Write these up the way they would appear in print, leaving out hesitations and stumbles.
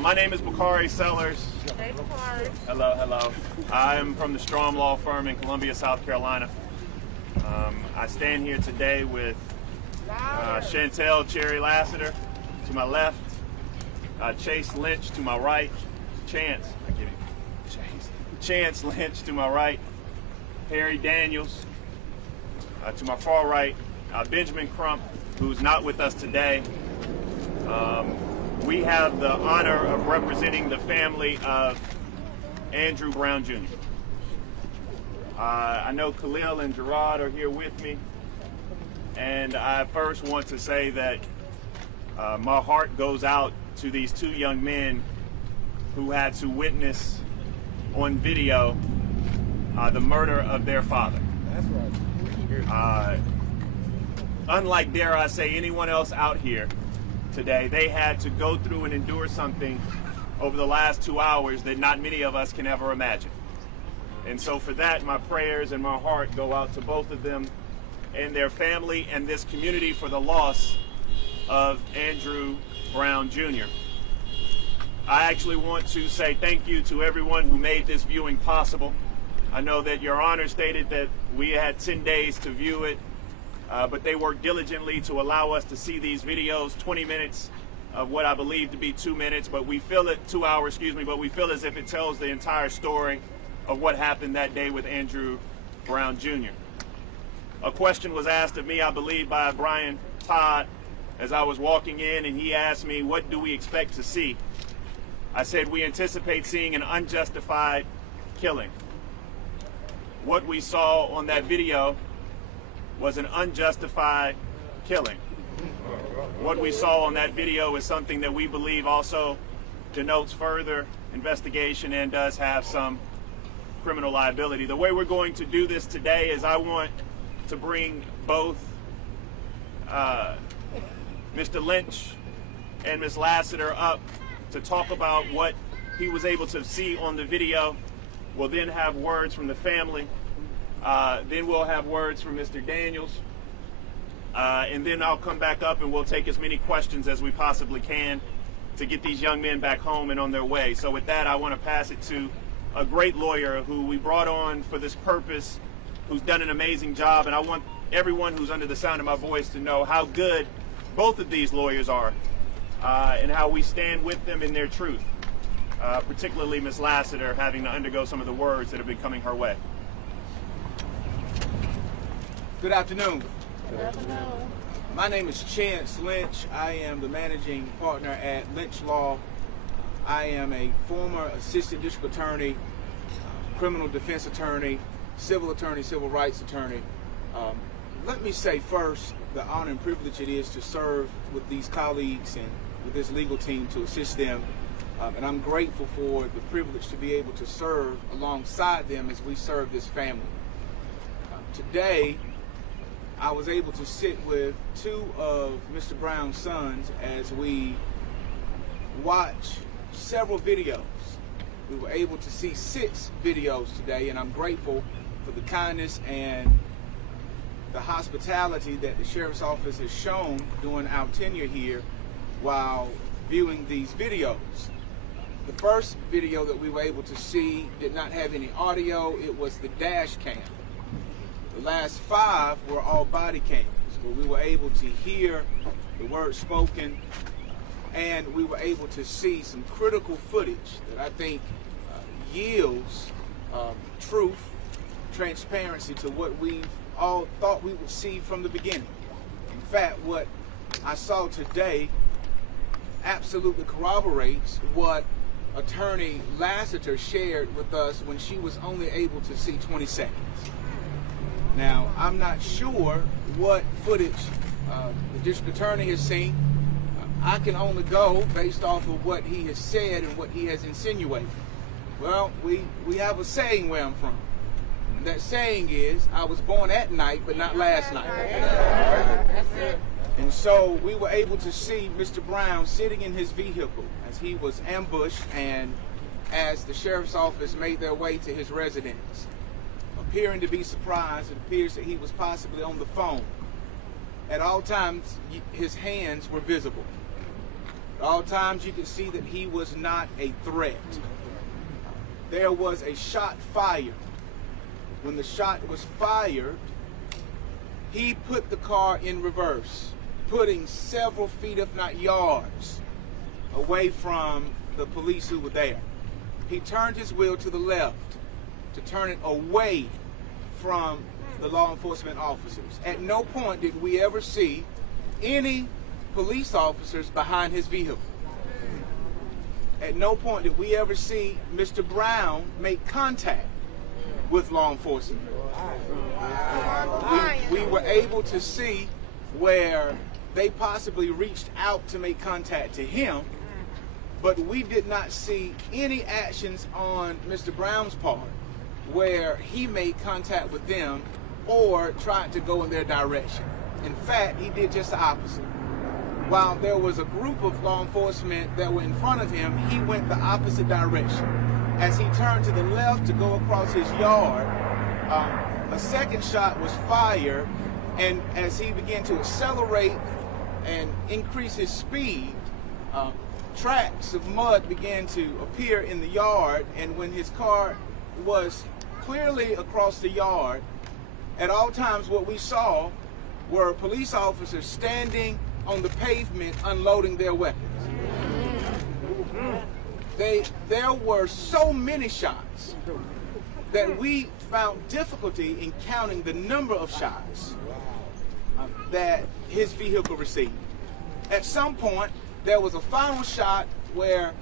My name is Bakari Sellers. Hey, Bakari. Hello, hello. I'm from the Strom Law Firm in Columbia, South Carolina. I stand here today with Chantel Cherry Lassiter to my left, Chase Lynch to my right, Chance Lynch to my right, Harry Daniels to my far right, Benjamin Crump, who's not with us today. We have the honor of representing the family of Andrew Brown Jr. I know Khalil and Gerard are here with me, and I first want to say that my heart goes out to these two young men who had to witness on video the murder of their father. That's right. Unlike, dare I say, anyone else out here today, they had to go through and endure something over the last 2 hours that not many of us can ever imagine. And so for that, my prayers and my heart go out to both of them and their family and this community for the loss of Andrew Brown Jr. I actually want to say thank you to everyone who made this viewing possible. I know that Your Honor stated that we had 10 days to view it, but they worked diligently to allow us to see these videos, 20 minutes of what I believe to be 2 minutes, but we feel it, 2 hours, excuse me, but we feel as if it tells the entire story of what happened that day with Andrew Brown Jr. A question was asked of me, I believe, by Brian Todd as I was walking in, and he asked me, what do we expect to see? I said, we anticipate seeing an unjustified killing. What we saw on that video was an unjustified killing. What we saw on that video is something that we believe also denotes further investigation and does have some criminal liability. The way we're going to do this today is I want to bring both Mr. Lynch and Ms. Lassiter up to talk about what he was able to see on the video. We'll then have words from the family. Then we'll have words from Mr. Daniels. And then I'll come back up and we'll take as many questions as we possibly can to get these young men back home and on their way. So with that, I want to pass it to a great lawyer who we brought on for this purpose, who's done an amazing job. And I want everyone who's under the sound of my voice to know how good both of these lawyers are and how we stand with them in their truth, particularly Ms. Lassiter having to undergo some of the words that have been coming her way. Good afternoon. Good afternoon. My name is Chance Lynch. I am the managing partner at Lynch Law. I am a former assistant district attorney, criminal defense attorney, civil rights attorney. Let me say first the honor and privilege it is to serve with these colleagues and with this legal team to assist them. And I'm grateful for the privilege to be able to serve alongside them as we serve this family. Today, I was able to sit with two of Mr. Brown's sons as we watch several videos. We were able to see 6 videos today, and I'm grateful for the kindness and the hospitality that the Sheriff's Office has shown during our tenure here while viewing these videos. The first video that we were able to see did not have any audio. It was the dash cam. The last 5 were all body cams, where we were able to hear the words spoken, and we were able to see some critical footage that I think yields truth, transparency to what we've all thought we would see from the beginning. In fact, what I saw today absolutely corroborates what Attorney Lassiter shared with us when she was only able to see 20 seconds. Now, I'm not sure what footage the district attorney has seen. I can only go based off of what he has said and what he has insinuated. Well, we have a saying where I'm from. And that saying is, I was born at night, but not last night. That's it. And so we were able to see Mr. Brown sitting in his vehicle as he was ambushed and as the Sheriff's Office made their way to his residence. Appearing to be surprised, it appears that he was possibly on the phone. At all times, his hands were visible. At all times you could see that he was not a threat. There was a shot fired. When the shot was fired, he put the car in reverse, putting several feet, if not yards, away from the police who were there. He turned his wheel to the left to turn it away from the law enforcement officers. At no point did we ever see any police officers behind his vehicle. At no point did we ever see Mr. Brown make contact with law enforcement. We were able to see where they possibly reached out to make contact to him, but we did not see any actions on Mr. Brown's part where he made contact with them or tried to go in their direction. In fact, he did just the opposite. While there was a group of law enforcement that were in front of him, he went the opposite direction. As he turned to the left to go across his yard, a second shot was fired, and as he began to accelerate and increase his speed, tracks of mud began to appear in the yard, and when his car was clearly across the yard, at all times what we saw were police officers standing on the pavement unloading their weapons. There were so many shots that we found difficulty in counting the number of shots that his vehicle received. At some point, there was a final shot where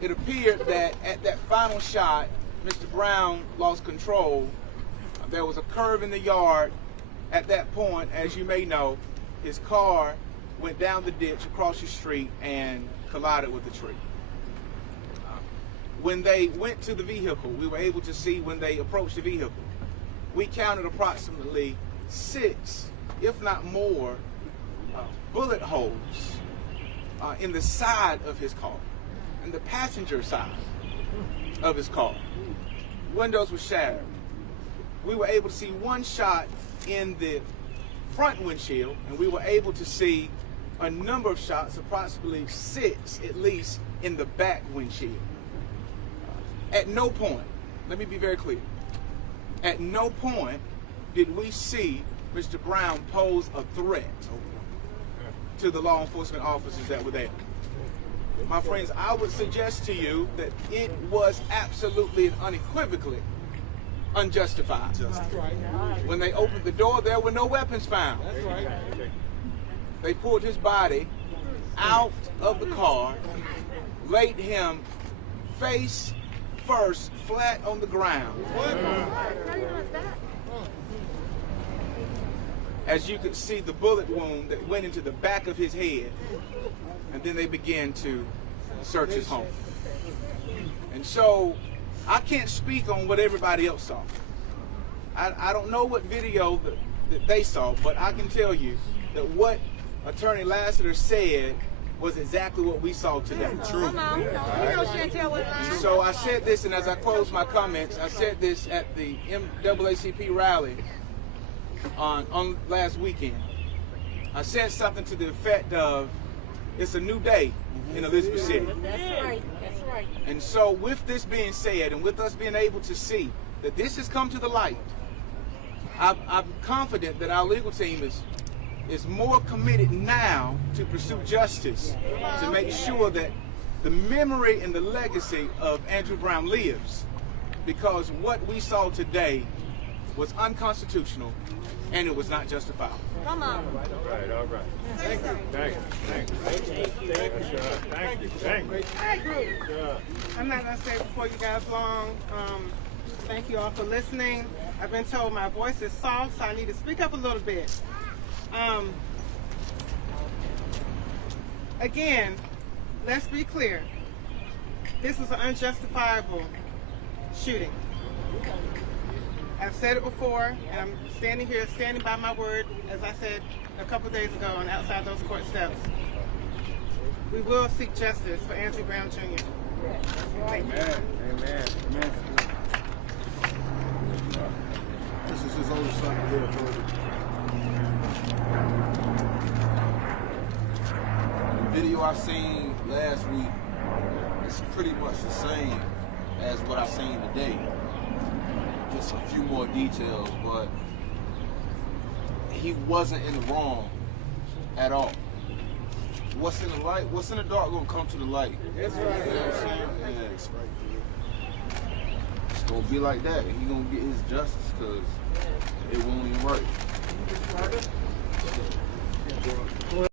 it appeared that at that final shot, Mr. Brown lost control. There was a curve in the yard. At that point, as you may know, his car went down the ditch across the street and collided with the tree. When they went to the vehicle, we were able to see when they approached the vehicle, we counted approximately 6, if not more, bullet holes in the side of his car, in the passenger side of his car. Windows were shattered. We were able to see one shot in the front windshield, and we were able to see a number of shots, approximately 6 at least, in the back windshield. At no point, let me be very clear, at no point did we see Mr. Brown pose a threat to the law enforcement officers that were there. My friends, I would suggest to you that it was absolutely and unequivocally unjustified. When they opened the door, there were no weapons found. They pulled his body out of the car, laid him face first, flat on the ground. As you could see the bullet wound that went into the back of his head, and then they began to search his home. And so I can't speak on what everybody else saw. I don't know what video that they saw, but I can tell you that what Attorney Lassiter said was exactly what we saw today. True. So I said this, and as I close my comments, I said this at the NAACP rally on last weekend. I said something to the effect of, it's a new day in Elizabeth City. That's right. That's right. And so with this being said, and with us being able to see that this has come to the light, I'm confident that our legal team is more committed now to pursue justice, to make sure that the memory and the legacy of Andrew Brown lives, because what we saw today was unconstitutional and it was not justifiable. Come on. All right. Thank you. I'm not going to stay before you guys long. Thank you all for listening. I've been told my voice is soft, so I need to speak up a little bit. Again, let's be clear. This was an unjustifiable shooting. I've said it before, and I'm standing here, standing by my word, as I said a couple days ago on outside those court steps. We will seek justice for Andrew Brown Jr. Amen. Amen. Amen. This is his older son, Bill Jordan. The video I seen last week is pretty much the same as what I seen today. Just a few more details, but he wasn't in the wrong at all. What's in the light, what's in the dark gonna come to the light. That's right. You know what I'm saying? Yeah. It's gonna be like that. He gonna get his justice because it won't even right.